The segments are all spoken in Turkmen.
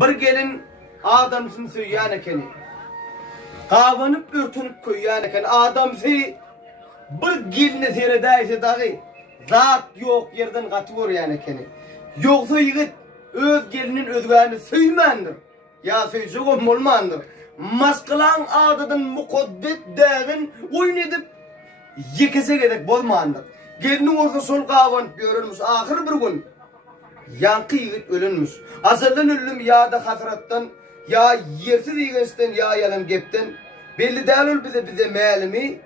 Bir gelin adamsın söyyan ekeni. Qavanıp örtünüp koyyan ekeni. Adamsı bir gelini seredaysa dağı zat yok yerden katıvor yani ekeni. Yoksa yigit öz gelinin özgani söymandır. Ya söyse olmandır. Maskılan adadan mukaddet dağın oyun edip yekese gedek bolmandır. Gelinin orta sol qavanıp görünmüş. Ahir bir gün yankı yigit ölünmüş. Asırdan ölüm ya da hasrattan ya yersiz yigesten ya yalan gepten belli değil bize mealimi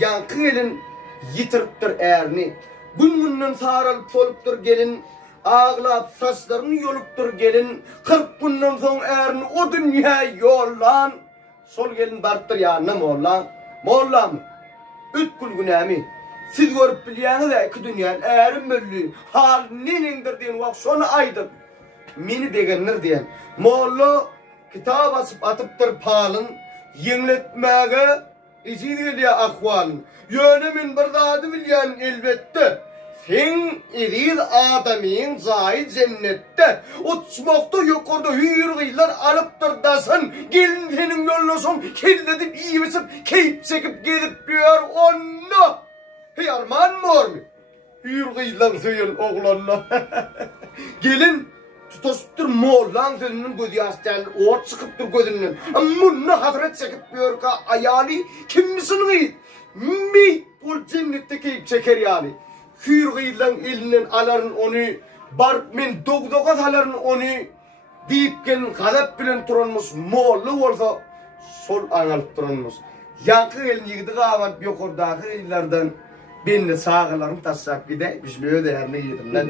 yankı elin yitiriptir erini. Gün saralıp soluptur gelin ağlap saçlarını yoluptur gelin 40 günden son erini o dünya yollan sol gelin barıptır yanına mollam üt kul günemi siz görüp bilýäňiz da iki dünýäň ärim bölli hal nenindir diýen wagt şonu aýdyp meni degenler diýen molla kitap asyp atypdyr palyn ýeňletmäge izini ahwalyn ýöne men bir zady bilýän elbetde sen iriz adamyň zaý cennetde uçmakda ýokarda hüýrgýlar alypdyr dasyn gelin seniň ýollaşyň kelledip iýibisip keyip çekip gedip ýör onno hey arman mormy hüýrgýlar söýen oglanna gelin tutuştur mollan sözünün gözü ýaşdan ot çykypdyr gözünden munna hasret çekip ýörkä aýaly kimmisini mi bol cennetde keyip çeker ýaly hüýrgýlan elinden alaryn onu bar men dogdoga salaryn onu diýip gelin galap bilen turanmys mollu bolsa sol aňalyp turanmys ýanky elin ýigidi gawat ýokardaky ýyllardan bende sağlarım tassap gide bizlöö değerli yedirler.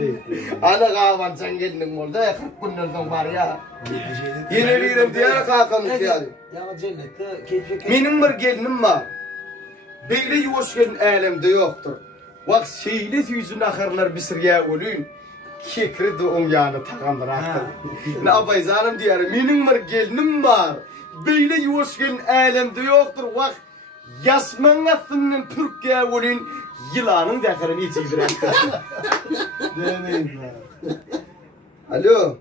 Ana gawan sen geldin bolda 40 günlerden var ya. Yine birim diğer kakam yani. Ya cennette keyifli. Mening bir gelinim var. Beýle ýuwaşgen älemde ýokdur. Wagt şeýle süýsün ahyrlar bisirge bolýyn. Kekri de oň ýany tagamdyrakdyr. Ne abayzanım diýer. Mening bir gelinim var. Beýle ýuwaşgen älemde ýokdur. Wagt yasman asynyň Türkiýe bolýyn. Yılanın zekarini içidir. Deneyin. Alo.